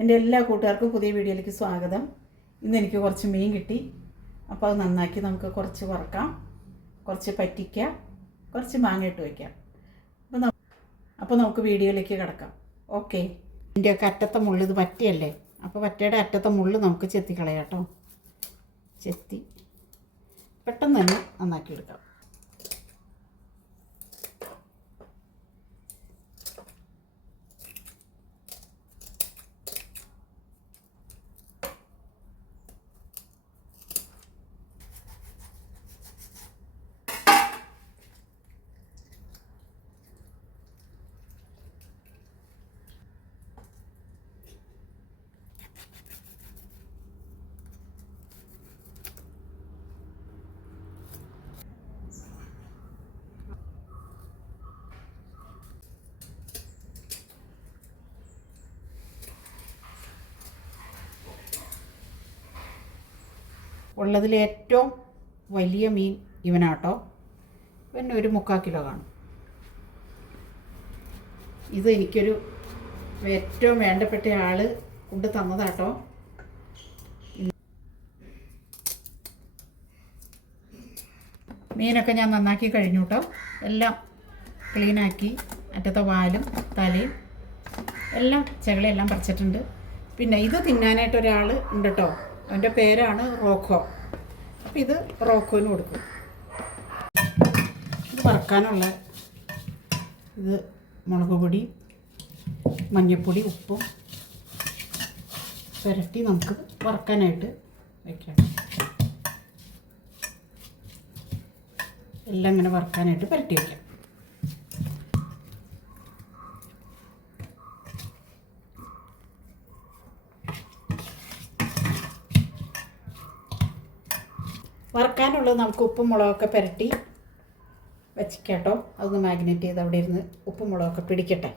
എൻ്റെ എല്ലാ കൂട്ടുകാർക്കും പുതിയ വീഡിയോയിലേക്ക് സ്വാഗതം. ഇന്ന് എനിക്ക് കുറച്ച് മീൻ കിട്ടി. അപ്പോൾ അത് നന്നാക്കി നമുക്ക് കുറച്ച് വറക്കാം, കുറച്ച് പറ്റിക്കാം, കുറച്ച് മാങ്ങ ഇട്ട് വയ്ക്കാം. അപ്പോൾ നമുക്ക് വീഡിയോയിലേക്ക് കിടക്കാം. ഓക്കെ. ഇതിൻ്റെയൊക്കെ അറ്റത്തെ മുള്ള് ഇത് പറ്റിയല്ലേ, അപ്പോൾ പറ്റയുടെ അറ്റത്തെ മുള്ള് നമുക്ക് ചെത്തിക്കളയാം കേട്ടോ. ചെത്തി പെട്ടെന്ന് തന്നെ നന്നാക്കി എടുക്കാം. ഉള്ളതിൽ ഏറ്റവും വലിയ മീൻ ഇവനാട്ടോ. പിന്നെ ഒരു 3/4 കിലോ കാണും. ഇത് എനിക്കൊരു ഏറ്റവും വേണ്ടപ്പെട്ട ആൾ കൊണ്ട് തന്നതാട്ടോ. മീനൊക്കെ ഞാൻ നന്നാക്കി കഴിഞ്ഞു കേട്ടോ. എല്ലാം ക്ലീനാക്കി അറ്റത്തെ വാലും തലയും എല്ലാം ചെകളെല്ലാം പറിച്ചിട്ടുണ്ട്. പിന്നെ ഇത് തിന്നാനായിട്ട് ഒരാൾ ഉണ്ട് കേട്ടോ. അവൻ്റെ പേരാണ് റോക്കോ. അപ്പോൾ ഇത് റോക്കോന് കൊടുക്കും. ഇത് വറക്കാനുള്ള ഇത് മുളക് പൊടി, മഞ്ഞൾപ്പൊടി, ഉപ്പും പുരട്ടി നമുക്ക് വറക്കാനായിട്ട് വയ്ക്കാം. എല്ലാം ഇങ്ങനെ വറക്കാനായിട്ട് പുരട്ടി വയ്ക്കാം. വറക്കാനുള്ളത് നമുക്ക് ഉപ്പും മുളകൊക്കെ പുരട്ടി വെച്ചിക്കാട്ടോ. അതൊന്ന് മാഗ്നേറ്റ് ചെയ്ത് അവിടെ ഇരുന്ന് ഉപ്പും മുളകൊക്കെ പിടിക്കട്ടെ.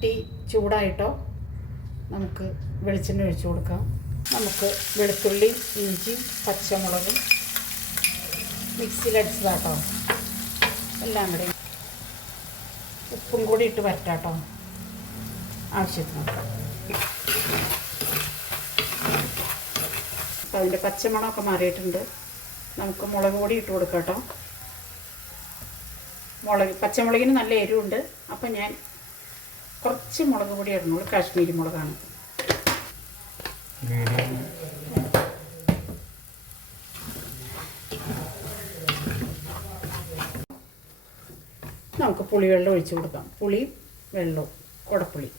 ടീ ചൂടായിട്ടോ നമുക്ക് വെളിച്ചെണ്ണ ഒഴിച്ചു കൊടുക്കാം. നമുക്ക് വെളുത്തുള്ളി, ഇഞ്ചിയും പച്ചമുളകും മിക്സിയിലടിച്ചതാട്ടോ. എല്ലാം കൂടി ഉപ്പും കൂടി ഇട്ട് വരട്ടാട്ടോ ആവശ്യത്തിന്. അതിൻ്റെ പച്ചമണമൊക്കെ മാറിയിട്ടുണ്ട്. നമുക്ക് മുളക് പൊടി ഇട്ട് കൊടുക്കാം കേട്ടോ. പച്ചമുളകിന് നല്ല എരിവുണ്ട്. അപ്പം ഞാൻ കുറച്ച് മുളക് പൊടി ഇടുന്നുള്ളൂ. കാശ്മീരി മുളകാണ്. നമുക്ക് പുളിവെള്ളം ഒഴിച്ചു കൊടുക്കാം. പുളിയും വെള്ളവും, കുടപ്പുളി.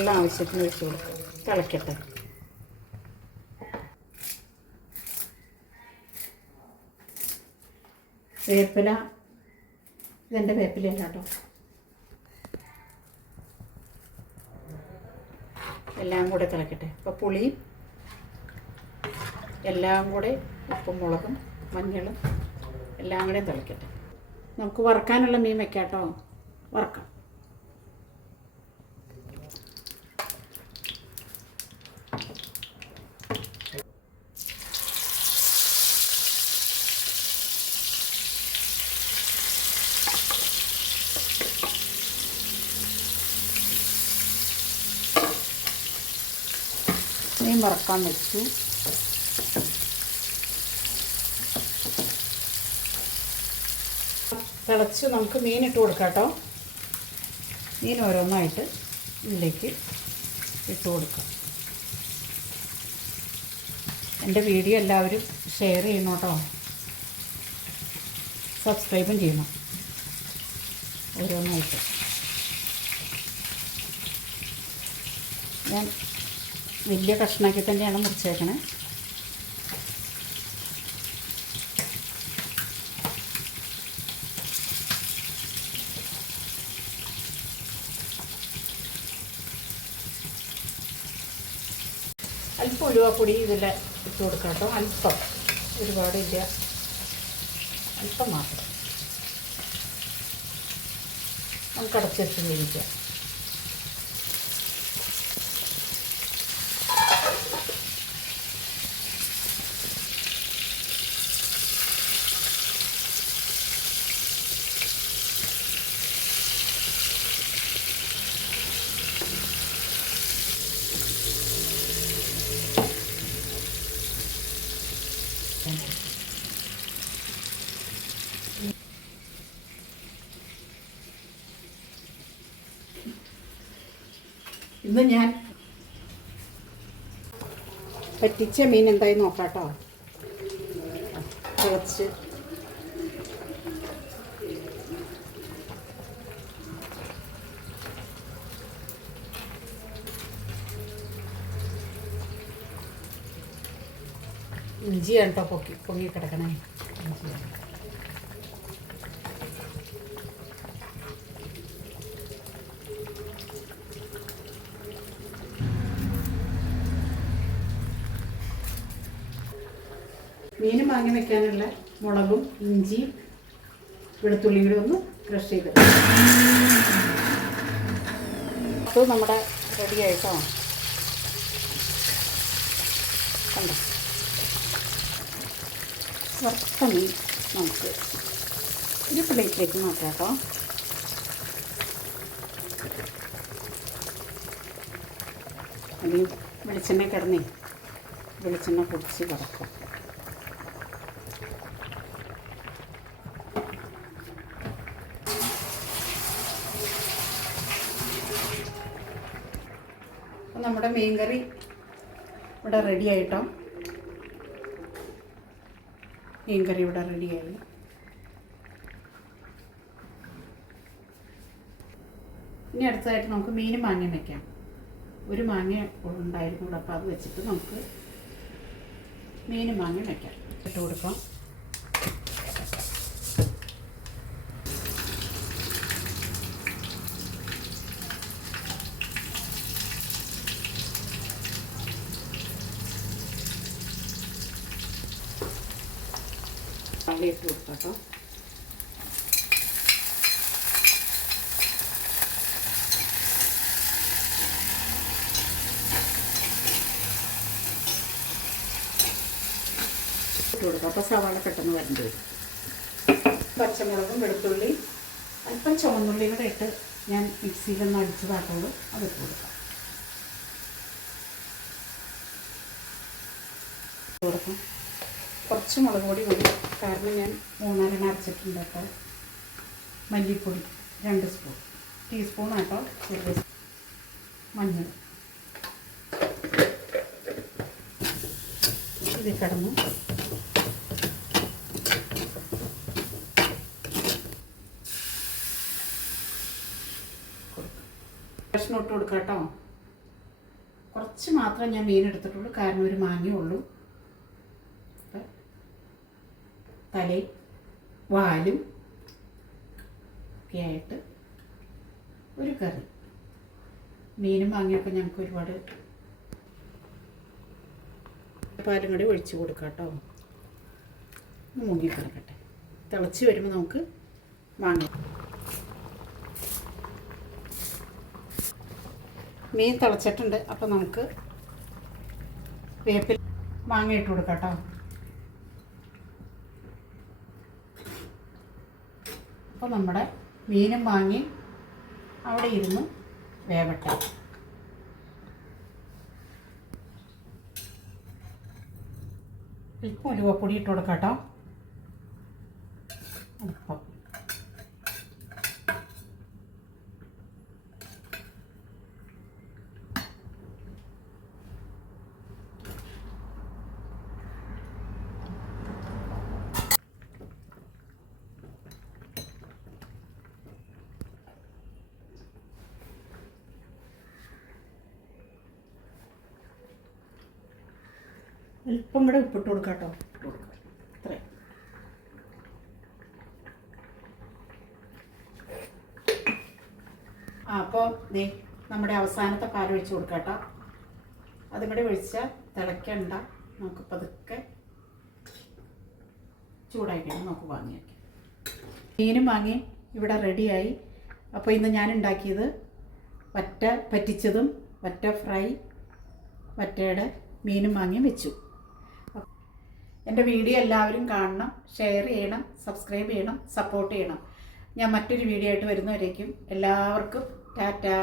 എല്ലാം ആവശ്യത്തിന് ഒഴിച്ച് കൊടുക്കുക. തിളയ്ക്കട്ടെ. വേപ്പില, ഇതെൻ്റെ വേപ്പിലല്ല കേട്ടോ. എല്ലാം കൂടെ തിളയ്ക്കട്ടെ. അപ്പോൾ പുളിയും എല്ലാം കൂടെ ഉപ്പും മുളകും മഞ്ഞളും എല്ലാം കൂടെ തിളയ്ക്കട്ടെ. നമുക്ക് വറക്കാനുള്ള മീൻ വയ്ക്കാം കേട്ടോ. വറക്കാം. മീൻ വറക്കാൻ വെച്ചു. തിളച്ച് നമുക്ക് മീൻ ഇട്ട് കൊടുക്കാം കേട്ടോ. മീൻ ഓരോന്നായിട്ട് ഇതിലേക്ക് ഇട്ട് കൊടുക്കാം. എൻ്റെ വീഡിയോ എല്ലാവരും ഷെയർ ചെയ്യണം കേട്ടോ. സബ്സ്ക്രൈബും ചെയ്യണം. ഓരോന്നായിട്ട് ഞാൻ വലിയ കഷ്ണാക്കി തന്നെയാണ് മുറിച്ചേക്കണേ. അല്പം ഉലുവപ്പൊടി ഇതിൽ ഇട്ട് കൊടുക്കാം കേട്ടോ. അല്പം, ഒരുപാടില്ല, അല്പം മാത്രം. നമുക്ക് അടച്ച് വെച്ച് വേവിക്കാം. ഇന്ന് ഞാൻ പറ്റിച്ച മീൻ എന്തായി നോക്കാം കേട്ടോ. കുറച്ച് ഇഞ്ചിയാണ് കേട്ടോ പൊങ്ങി കിടക്കണേ. ഇഞ്ചിയാണ്. മീൻ വാങ്ങി വെക്കാനുള്ള മുളകും ഇഞ്ചിയും വെളുത്തുള്ളിയും കൂടി ഒന്ന് ക്രഷ് ചെയ്ത് അത് നമ്മുടെ റെഡിയായിട്ടോ. കണ്ടോ, വറുത്ത മീൻ നമുക്ക് ഒരു പ്ലേറ്റിലേക്ക് മാറ്റാം കേട്ടോ. അല്ലെങ്കിൽ വെളിച്ചെണ്ണ കിടന്നേ വെളിച്ചെണ്ണ പൊടിച്ച് വറക്കാം. നമ്മുടെ മീൻകറി ഇവിടെ റെഡി ആയിട്ടോ. മീൻകറി ഇവിടെ റെഡിയായി. ഇനി അടുത്തതായിട്ട് നമുക്ക് മീനും മാങ്ങയും വയ്ക്കാം. ഒരു മാങ്ങ ഉണ്ടായിരുന്നു ഇവിടെ, അപ്പോൾ അത് വെച്ചിട്ട് നമുക്ക് മീനും മാങ്ങയും വയ്ക്കാം. ഇട്ട് കൊടുക്കാം. ഇട്ട് കൊടുക്കാം കേട്ടോ. ഇട്ട് കൊടുക്കാം. അപ്പോൾ സവാള പെട്ടെന്ന് വരേണ്ടി വരും. പച്ചമുളകും വെളുത്തുള്ളി അല്പം ചുവന്നുള്ളിയും കൂടെ ഇട്ട് ഞാൻ മിക്സിയിലൊന്ന് അടിച്ചതാക്കുള്ളൂ. അതിട്ട് കൊടുക്കാം. കൊടുക്കാം. കുറച്ച് മുളക് പൊടി മതി, കാരണം ഞാൻ 3-4 അരച്ചിട്ടുണ്ട് കേട്ടോ. മല്ലിപ്പൊടി 2 സ്പൂൺ, ടീസ്പൂൺ ആട്ടോ. ചെറിയ മഞ്ഞൾ ഇത് കിടന്നു. കഷ്ണം ഇട്ട് കൊടുക്കാം കേട്ടോ. കുറച്ച് മാത്രം ഞാൻ മീൻ എടുത്തിട്ടുള്ളൂ, കാരണം ഒരു മാങ്ങയേ ഉള്ളൂ. തലയും വാലും ഒക്കെ ആയിട്ട് ഒരു കറി. മീനും മാങ്ങയൊക്കെ ഞങ്ങൾക്ക് ഒരുപാട്. പാലും കൂടി ഒഴിച്ച് കൊടുക്കാം കേട്ടോ. മുങ്ങി കിടക്കട്ടെ. തിളച്ച് വരുമ്പോൾ നമുക്ക് മാങ്ങ. മീൻ തിളച്ചിട്ടുണ്ട്. അപ്പോൾ നമുക്ക് വേപ്പില മാങ്ങ ഇട്ട് കൊടുക്കാം കേട്ടോ. അപ്പോൾ നമ്മുടെ മീനും മാങ്ങയും അവിടെ ഇരുന്ന് വേവട്ടെ. ഇപ്പം ഉലുവപ്പൊടി ഇട്ട് കൊടുക്കാം കേട്ടോ. ഉപ്പ് അല്പം കൂടെ ഉപ്പിട്ട് കൊടുക്കാം കേട്ടോ. ഇത്രയും. അപ്പോൾ ദേ നമ്മുടെ അവസാനത്തെ പാൽ ഒഴിച്ച് കൊടുക്കാം കേട്ടോ. അതും കൂടെ ഒഴിച്ചാൽ തിളയ്ക്കണ്ട. നമുക്ക് പതുക്കെ ചൂടാക്കിയിട്ട് നമുക്ക് വാങ്ങി വയ്ക്കാം. മീനും വാങ്ങി ഇവിടെ റെഡിയായി. അപ്പോൾ ഇന്ന് ഞാൻ ഉണ്ടാക്കിയത് വറ്റ പറ്റിച്ചതും വറ്റ ഫ്രൈ, വറ്റയുടെ മീനും വാങ്ങിയും വെച്ചു. എൻ്റെ വീഡിയോ എല്ലാവരും കാണണം, ഷെയർ ചെയ്യണം, സബ്സ്ക്രൈബ് ചെയ്യണം, സപ്പോർട്ട് ചെയ്യണം. ഞാൻ മറ്റൊരു വീഡിയോ ആയിട്ട് വരുന്നവരേക്കും എല്ലാവർക്കും ടാറ്റാ.